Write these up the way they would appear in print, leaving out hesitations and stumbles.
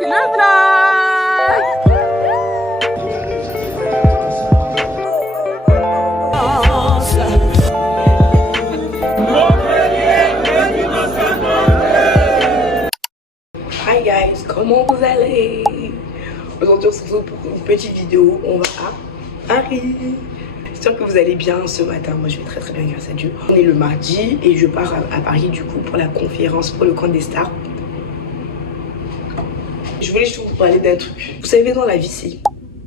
c'est le vlog. Hi guys, comment vous allez? Aujourd'hui on se retrouve pour une petite vidéo. On va à Paris. J'espère que vous allez bien ce matin. Moi je vais très bien grâce à Dieu. On est le mardi et je pars à Paris du coup pour la conférence pour le camp des stars. Je voulais juste vous parler d'un truc. Vous savez, dans la vie,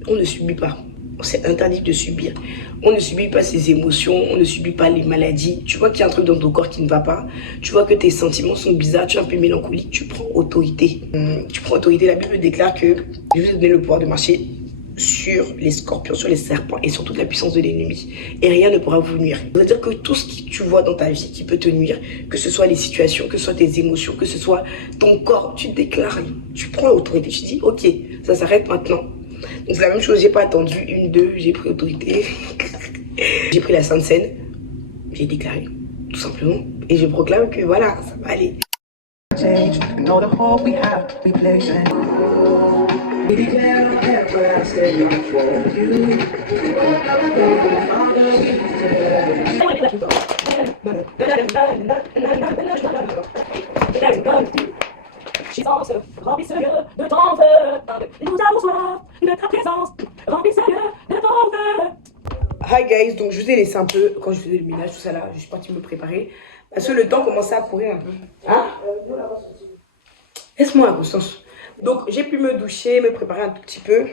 on ne subit pas. C'est interdit de subir. On ne subit pas ses émotions, on ne subit pas les maladies. Tu vois qu'il y a un truc dans ton corps qui ne va pas. Tu vois que tes sentiments sont bizarres, tu es un peu mélancolique. Tu prends autorité. Tu prends autorité. La Bible déclare que je vais te donner le pouvoir de marcher sur les scorpions, sur les serpents et sur toute la puissance de l'ennemi. Et rien ne pourra vous nuire. C'est-à-dire que tout ce que tu vois dans ta vie qui peut te nuire, que ce soit les situations, que ce soit tes émotions, que ce soit ton corps, tu déclares, tu prends autorité. Tu dis, ok, ça s'arrête maintenant. Donc c'est la même chose, j'ai pas attendu une, deux, j'ai pris autorité. J'ai pris la Sainte Seine, j'ai déclaré, tout simplement. Et je proclame que voilà, ça va aller. Remplis ce lieu de ton feu. Nous avons soif de ta présence. Remplis ce lieu de ton feu. Hi guys, donc je vous ai laissé un peu quand je faisais le ménage, tout ça là, je suis partie me préparer. Parce que le temps commençait à courir un peu. Hein? Laisse-moi la conscience. Donc j'ai pu me doucher, me préparer un tout petit peu.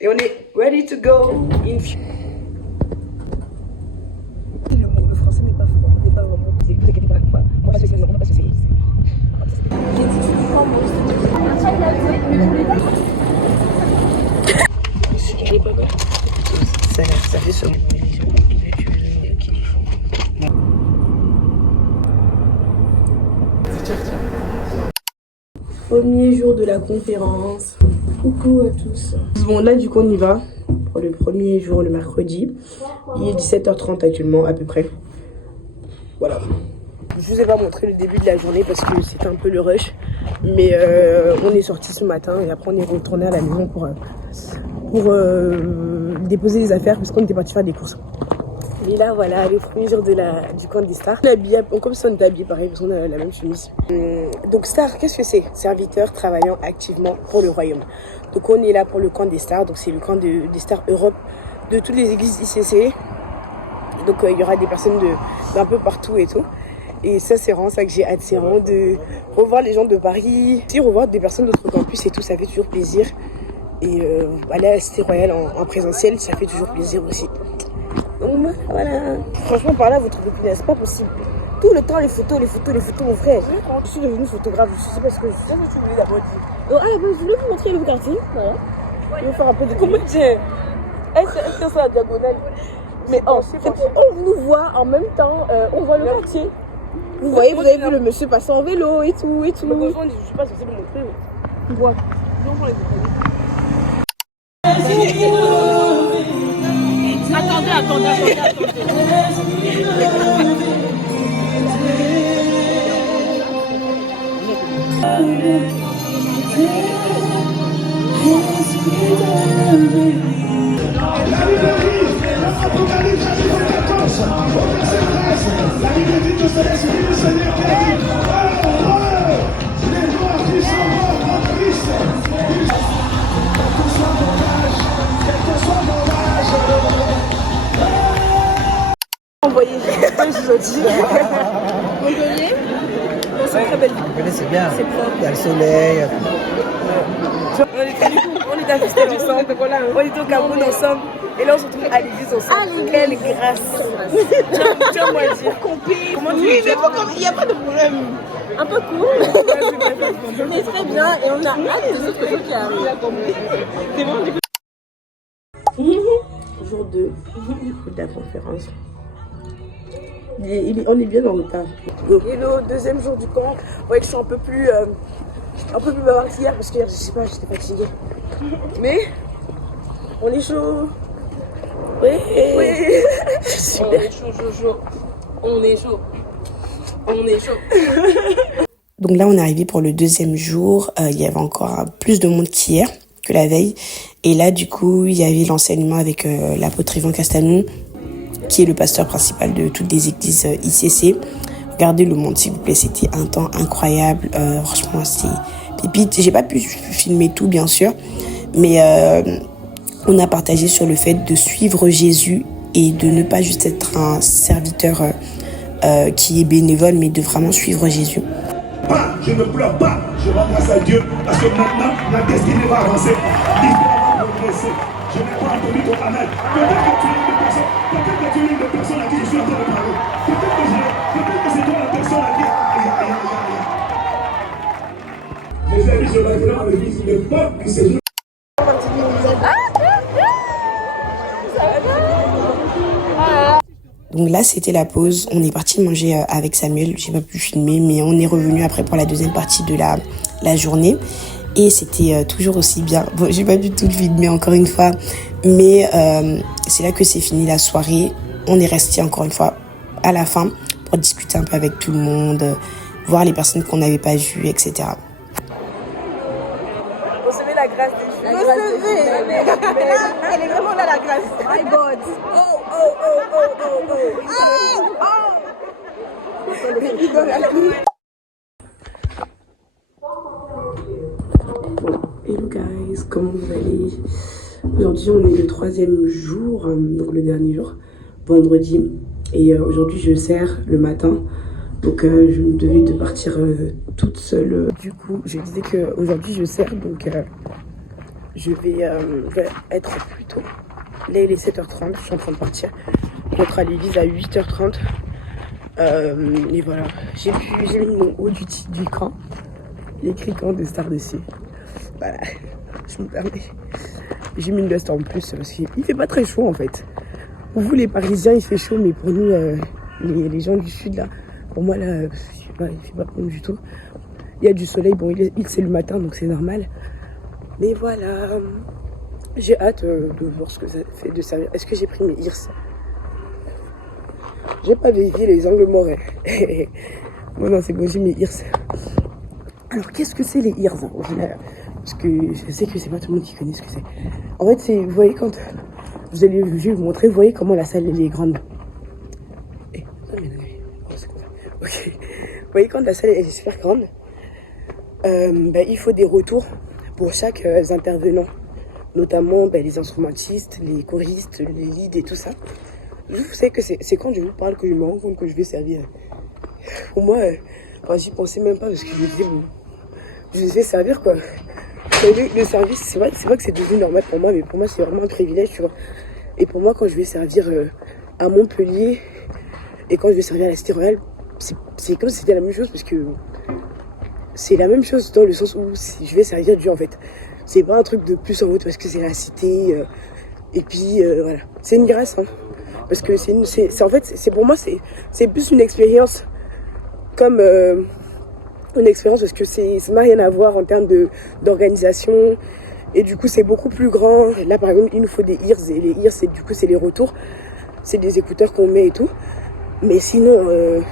Et on est ready to go in few. Le français n'est pas fort, n'est pas vraiment. Vous inquiétez pas, moi je sais, on va pas se essayer. Ça fait ça. Premier jour de la conférence. Coucou à tous. Bon, là du coup on y va pour le premier jour, le mercredi. Il est 17h30 actuellement à peu près. Voilà. Je vous ai pas montré le début de la journée parce que c'était un peu le rush. Mais on est sorti ce matin et après on est retourné à la maison pour déposer les affaires parce qu'on était parti faire des courses. Et là voilà, les premiers jours du camp des stars. On est habillé, comme ça on est habillé pareil parce qu'on a la même chemise. Donc star, qu'est-ce que c'est? Serviteur travaillant activement pour le royaume. Donc on est là pour le camp des stars, donc c'est le camp des stars Europe de toutes les églises ICC. Donc il y aura des personnes d'un peu partout et tout. Et ça c'est vraiment ça que j'ai hâte, c'est vraiment de revoir les gens de Paris, aussi revoir des personnes d'autres campus et tout, ça fait toujours plaisir. Et aller à la Cité Royale en présentiel, ça fait toujours plaisir aussi. Donc voilà. Franchement par là vous trouvez que c'est pas possible. Tout le temps les photos mon frère. Je suis devenue photographe, je sais pas ce que je suis. Qu'est-ce que tu voulais d'abord dire? Ah la base, je voulais vous montrer le quartier. Voilà. Je vais faire un peu de comment dire. Est-ce que c'est la diagonale? Mais c'est pour on nous voit en même temps, on voit le quartier. Vous voyez, vous avez vu le monsieur passer en vélo et tout. Mais bonjour, je sais pas si c'est pour montrer. On voit. Attendez. Envoyé, Montpellier, c'est très belle. Vous connaissez bien, c'est propre. Il y a le soleil. On est à Fustel ensemble, voilà. On est au Cameroun ensemble. Et là on se retrouve à l'église ensemble. Quelle grâce. Tiens-moi dire. Comment tu oui, mais il n'y a pas de problème. Un peu court. Mais très bien. Et on a hâte des autres choses qui arrivent. C'est bon du coup. Jour 2 de la conférence. On est bien en retard. Hello, deuxième jour du camp. Ouais, que je suis un peu plus bavard qu'hier parce que hier, je sais pas, j'étais fatiguée. Mais on est chaud. Oui. Super. On est chaud, Jojo. On est chaud. Donc là, on est arrivé pour le deuxième jour. Il y avait encore plus de monde qu'hier, que la veille. Et là, du coup, il y avait l'enseignement avec l'apôtre Yvan Castanou, qui est le pasteur principal de toutes les églises ICC. Regardez le monde, s'il vous plaît. C'était un temps incroyable. Franchement, c'est pépite. J'ai pas pu filmer tout, bien sûr. Mais on a partagé sur le fait de suivre Jésus et de ne pas juste être un serviteur qui est bénévole, mais de vraiment suivre Jésus. Je ne pleure pas, je rends grâce à Dieu parce que maintenant la destinée va avancer, l'histoire va progresser. Je n'ai pas entendu ton amen. Peut-être que tu es une personne, peut-être que tu es une personne à qui je suis en train de parler. Peut-être que c'est toi la personne à qui. Les amis, je vais dire dans l'église, le peuple du Seigneur. Donc là, c'était la pause. On est parti manger avec Samuel. J'ai pas pu filmer, mais on est revenu après pour la deuxième partie de la journée. Et c'était toujours aussi bien. Bon, j'ai pas pu tout filmer encore une fois, mais c'est là que c'est fini la soirée. On est resté encore une fois à la fin pour discuter un peu avec tout le monde, voir les personnes qu'on n'avait pas vues, etc. Recevez la grâce de Dieu. Recevez. Elle est vraiment là, la grâce. My God. Oh. Hello guys, comment vous allez? Aujourd'hui on est le troisième jour, donc le dernier jour, vendredi. Et aujourd'hui je sers le matin. Donc je me devais de partir toute seule. Du coup je disais qu'aujourd'hui je sers, donc je vais être plus tôt. Là il est 7h30, je suis en train de partir. On rentre à l'église à 8h30. Et voilà, j'ai mis mon haut du camp. Il y a écrit camp de Star dessus. Voilà, je me permets. J'ai mis une veste en plus parce qu'il fait pas très chaud en fait. Pour vous les Parisiens il fait chaud, mais pour nous les gens du sud là, pour moi là il fait pas bon du tout. Il y a du soleil, bon c'est le matin donc c'est normal. Mais voilà, j'ai hâte de voir ce que ça fait de servir. Est-ce que j'ai pris mes ears? J'ai pas vérifié les angles morts. Bon non c'est bon, j'ai mes ears. Alors qu'est-ce que c'est les ears au final? Parce que je sais que c'est pas tout le monde qui connaît ce que c'est. En fait, c'est, vous voyez, quand je vais vous montrer, vous voyez comment la salle elle est grande. Ok. Vous voyez quand la salle elle est super grande, il faut des retours pour chaque intervenant, notamment les instrumentistes, les choristes, les leads et tout ça. Vous savez que c'est quand je vous parle que je me rends compte que je vais servir. Pour moi, j'y pensais même pas parce que je me disais bon, je vais servir quoi. Le service, c'est vrai que c'est devenu normal pour moi, mais pour moi c'est vraiment un privilège, tu vois. Et pour moi, quand je vais servir à Montpellier et quand je vais servir à la Cité Royale, c'est comme si c'était la même chose, parce que c'est la même chose dans le sens où je vais servir Dieu en fait. C'est pas un truc de plus en haut parce que c'est la cité et puis voilà. C'est une grâce, hein, parce que en fait c'est pour moi c'est plus une expérience comme une expérience parce que ça n'a rien à voir en termes d'organisation et du coup c'est beaucoup plus grand. Là par exemple il nous faut des ears et les ears c'est les retours, c'est des écouteurs qu'on met et tout, mais sinon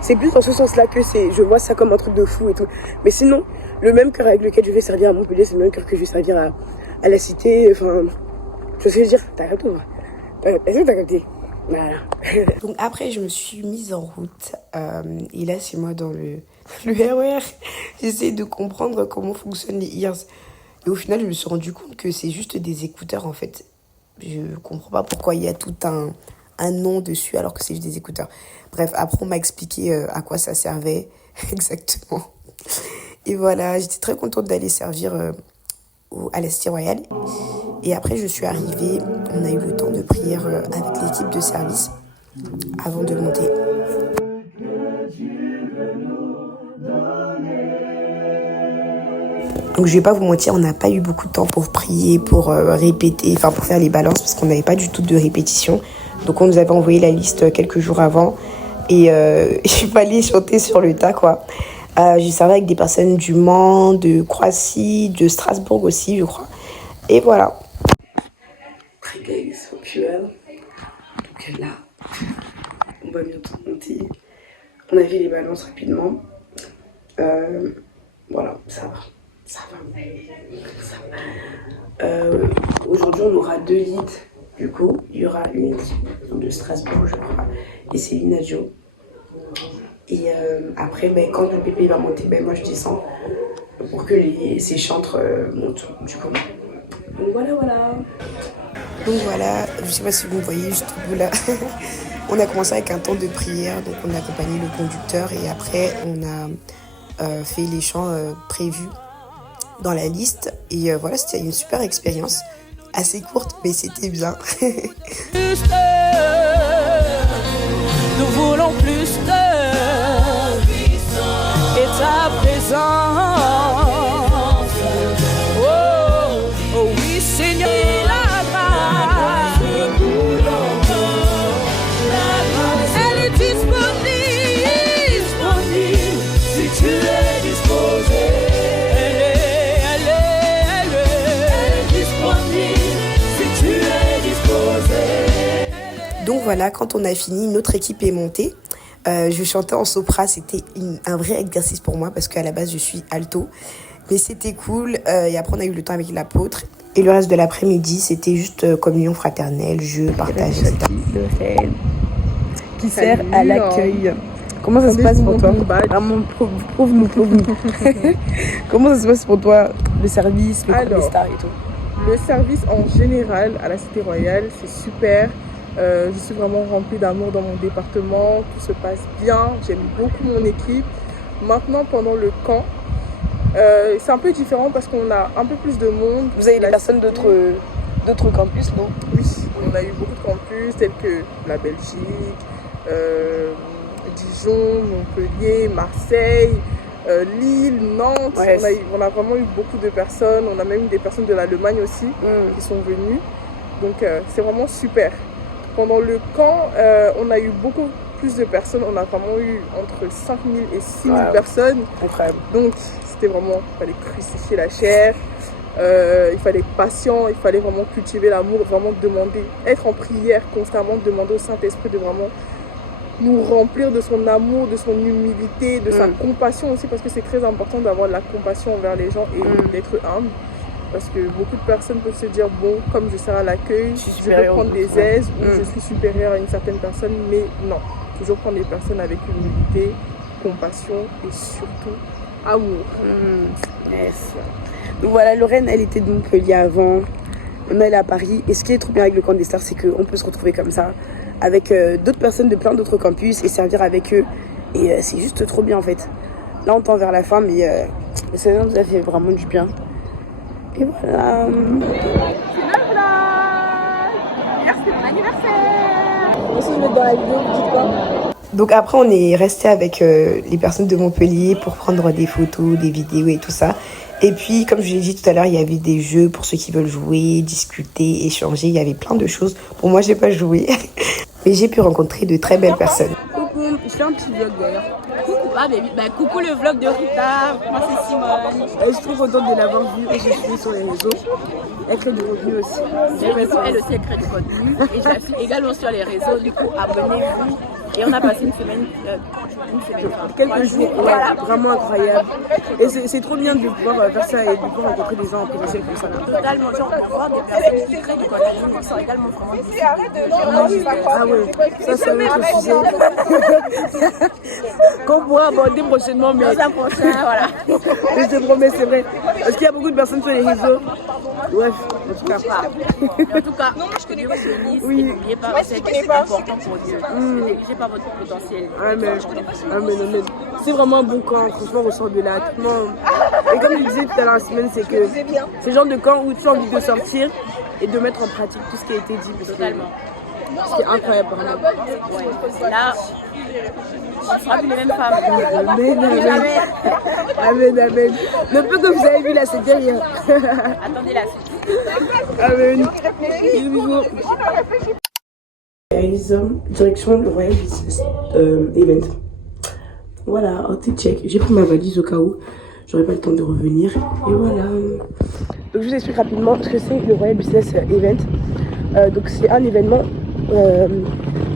c'est plus dans ce sens là que je vois ça comme un truc de fou et tout, mais sinon le même cœur avec lequel je vais servir à Montpellier c'est le même cœur que je vais servir à la cité, enfin tu vois ce que je veux dire, t'as capté est-ce que t'as capté? Voilà. Donc après je me suis mise en route et là c'est moi dans le RER, j'essaie de comprendre comment fonctionnent les ears et au final je me suis rendu compte que c'est juste des écouteurs en fait. Je comprends pas pourquoi il y a tout un nom dessus alors que c'est juste des écouteurs. Bref, après on m'a expliqué à quoi ça servait exactement. Et voilà, j'étais très contente d'aller servir à la Cité Royale. Et après je suis arrivée, on a eu le temps de prier avec l'équipe de service avant de monter. Donc je vais pas vous mentir, on n'a pas eu beaucoup de temps pour prier, pour répéter, enfin pour faire les balances parce qu'on n'avait pas du tout de répétition. Donc on nous avait envoyé la liste quelques jours avant et il fallait chanter sur le tas quoi. J'ai servi avec des personnes du Mans, de Croatie, de Strasbourg aussi je crois. Et voilà. Très guys, hope you well. Donc là, on va bientôt monter. On a fait les balances rapidement. Voilà, ça va. Aujourd'hui, on aura 2 leads. Du coup, il y aura une équipe de Strasbourg, je crois, et Céline Adjo. Et après, quand le bébé va monter, moi je descends pour que ces chantres montent. Du coup, donc voilà. Donc voilà, je sais pas si vous voyez juste au bout là. On a commencé avec un temps de prière, donc on a accompagné le conducteur et après on a fait les chants prévus dans la liste. Et voilà, c'était une super expérience, assez courte, mais c'était bien. Nous voulons plus de et ta présence. Oh oui, Seigneur, la grâce. Elle est disponible si tu es disposé. Elle est disponible si tu es disposé. Donc voilà, quand on a fini, notre équipe est montée. Je chantais en sopra, c'était un vrai exercice pour moi parce qu'à la base je suis alto. Mais c'était cool et après on a eu le temps avec l'apôtre. Et le reste de l'après-midi, c'était juste communion fraternelle, jeu, partage, etc. Qui sert à l'accueil. Comment ça se passe pour toi? Vraiment, prouve-nous. Comment ça se passe pour toi, le service, le cours des stars et tout? Le service en général à la Cité Royale, c'est super. Je suis vraiment remplie d'amour dans mon département, tout se passe bien, j'aime beaucoup mon équipe. Maintenant, pendant le camp, c'est un peu différent parce qu'on a un peu plus de monde. Vous avez des personnes d'autres campus, non? Oui, on a eu beaucoup de campus tels que la Belgique, Dijon, Montpellier, Marseille, Lille, Nantes. Ouais. On a vraiment eu beaucoup de personnes, on a même eu des personnes de l'Allemagne aussi qui sont venues. Donc c'est vraiment super. Pendant le camp, on a eu beaucoup plus de personnes. On a vraiment eu entre 5000 et 6000 personnes. Incroyable. Donc, c'était vraiment, il fallait crucifier la chair. Il fallait être patient. Il fallait vraiment cultiver l'amour. Vraiment demander, être en prière constamment, demander au Saint-Esprit de vraiment nous remplir de son amour, de son humilité, de sa compassion aussi. Parce que c'est très important d'avoir de la compassion envers les gens et d'être humble. Parce que beaucoup de personnes peuvent se dire, bon, comme je sers à l'accueil, je vais prendre des aises ou je suis supérieure à une certaine personne. Mais non, toujours prendre les personnes avec humilité, compassion et surtout amour. Yes. Donc voilà, Lorraine, elle était de Montpellier avant. Maintenant, elle est à Paris. Et ce qui est trop bien avec le camp des stars, c'est qu'on peut se retrouver comme ça, avec d'autres personnes de plein d'autres campus et servir avec eux. Et c'est juste trop bien en fait. Là, on tend vers la fin, mais ça nous a fait vraiment du bien. Et voilà. C'est mon anniversaire. On se met dans la vidéo, vous dites quoi? Donc après, on est resté avec les personnes de Montpellier pour prendre des photos, des vidéos et tout ça. Et puis, comme je l'ai dit tout à l'heure, il y avait des jeux pour ceux qui veulent jouer, discuter, échanger. Il y avait plein de choses. Pour moi, j'ai pas joué, mais j'ai pu rencontrer de très belles personnes. Coucou, je fais un petit vlog d'ailleurs. Coucou le vlog de Rita, moi c'est Simone. Je suis trop contente de l'avoir vue et je suis sur les réseaux. Elle crée du contenu aussi. Et du coup, elle aussi elle crée du contenu et je la suis également sur les réseaux, du coup abonnez-vous. Et on a passé une semaine Quelques jours, voilà, vraiment incroyable. Et c'est trop bien de pouvoir faire ça et de pouvoir rencontrer des gens en présentiel comme ça. totalement, genre d'avoir des personnes qui créent du contenu qui sont également vraiment Ah ouais, ça c'est un autre sujet. Qu'on pourra aborder prochainement, mais dans un prochain, voilà. je te promets, c'est vrai. Parce qu'il y a beaucoup de personnes sur les réseaux. Bref, en tout cas. En tout cas, je connais votre bénisse et n'oubliez pas, c'est important pour Dieu. Ne négligez pas votre potentiel. Amen. Amen. C'est vraiment un bon camp, franchement, on ressort de là. Tellement... Et comme je disais tout à l'heure, la semaine, c'est que c'est le genre de camp où tu as envie de sortir et de mettre en pratique tout ce qui a été dit. Totalement. C'était incroyable, vraiment. Là, on ne sera plus les mêmes femmes. Amen. Le peu que vous avez vu là, c'est derrière. Attendez la suite. Amen. Bisous. Direction le Royal Business Event. Voilà, check. J'ai pris ma valise au cas où j'aurais pas le temps de revenir. Et voilà. Donc je vous explique rapidement ce que c'est le Royal Business Event. Donc c'est un événement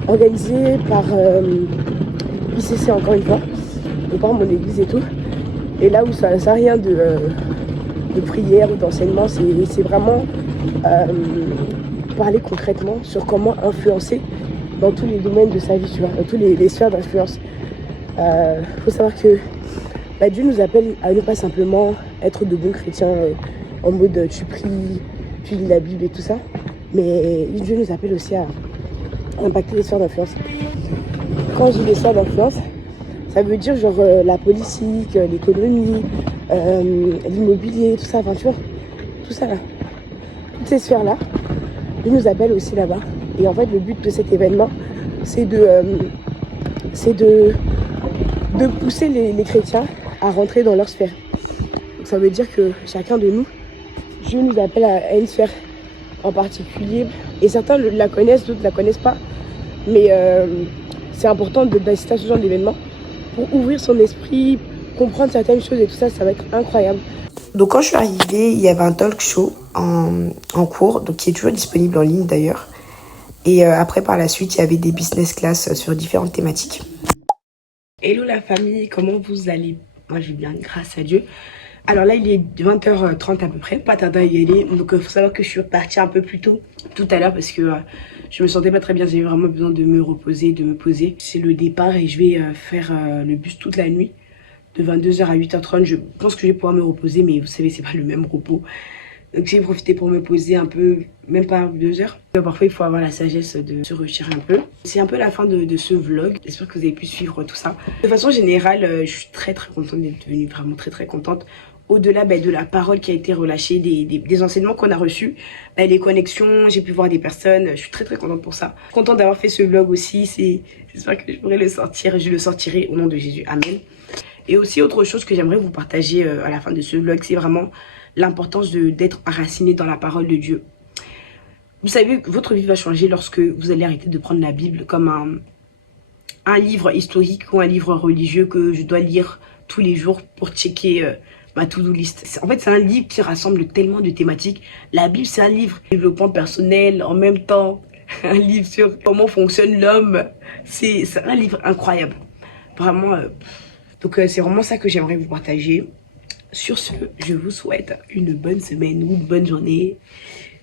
organisé par ICC encore une fois, donc par mon église et tout. Et là où ça n'a rien de prière ou d'enseignement, c'est vraiment parler concrètement sur comment influencer dans tous les domaines de sa vie, tu vois, dans tous les sphères d'influence. Faut savoir que Dieu nous appelle à ne pas simplement être de bons chrétiens en mode tu pries, tu lis la Bible et tout ça, mais Dieu nous appelle aussi à impacter les sphères d'influence. Quand je dis les sphères d'influence, ça veut dire genre la politique, l'économie, l'immobilier, tout ça, enfin tu vois, tout ça là. Toutes ces sphères-là, Dieu nous appelle aussi là-bas. Et en fait, le but de cet événement, c'est de pousser les chrétiens à rentrer dans leur sphère. Donc ça veut dire que chacun de nous, Dieu nous appelle à une sphère en particulier. Et certains la connaissent, d'autres ne la connaissent pas. Mais c'est important d'assister à ce genre d'événement pour ouvrir son esprit, comprendre certaines choses et tout ça, ça va être incroyable. Donc quand je suis arrivée, il y avait un talk show en cours, donc qui est toujours disponible en ligne d'ailleurs. Et après, par la suite, il y avait des business class sur différentes thématiques. Hello la famille, comment vous allez? Moi je vais bien, grâce à Dieu. Alors là il est 20h30 à peu près, pas tarder à y aller. Donc il faut savoir que je suis partie un peu plus tôt tout à l'heure parce que je me sentais pas très bien. J'avais vraiment besoin de me reposer, de me poser. C'est le départ et je vais faire le bus toute la nuit de 22h à 8h30. Je pense que je vais pouvoir me reposer, mais vous savez c'est pas le même repos. Donc j'ai profité pour me poser un peu, même pas 2 heures. Parfois il faut avoir la sagesse de se retirer un peu. C'est un peu la fin de ce vlog. J'espère que vous avez pu suivre tout ça. De façon générale, je suis très contente d'être venue, vraiment très contente. Au-delà de la parole qui a été relâchée, des enseignements qu'on a reçus, les connexions, j'ai pu voir des personnes. Je suis très contente pour ça. Contente d'avoir fait ce vlog aussi. J'espère que je pourrai le sortir. Je le sortirai au nom de Jésus. Amen. Et aussi autre chose que j'aimerais vous partager à la fin de ce vlog, c'est vraiment l'importance d'être enraciné dans la parole de Dieu. Vous savez que votre vie va changer lorsque vous allez arrêter de prendre la Bible comme un livre historique ou un livre religieux que je dois lire tous les jours pour checker ma to-do list. En fait, c'est un livre qui rassemble tellement de thématiques. La Bible, c'est un livre de développement personnel, en même temps, un livre sur comment fonctionne l'homme. C'est un livre incroyable. Vraiment. Donc, c'est vraiment ça que j'aimerais vous partager. Sur ce, je vous souhaite une bonne semaine ou une bonne journée.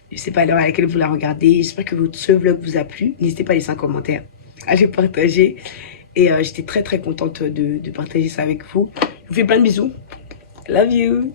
Je ne sais pas l'heure à laquelle vous la regardez. J'espère que ce vlog vous a plu. N'hésitez pas à laisser un commentaire, à le partager. Et j'étais très contente de partager ça avec vous. Je vous fais plein de bisous. Love you.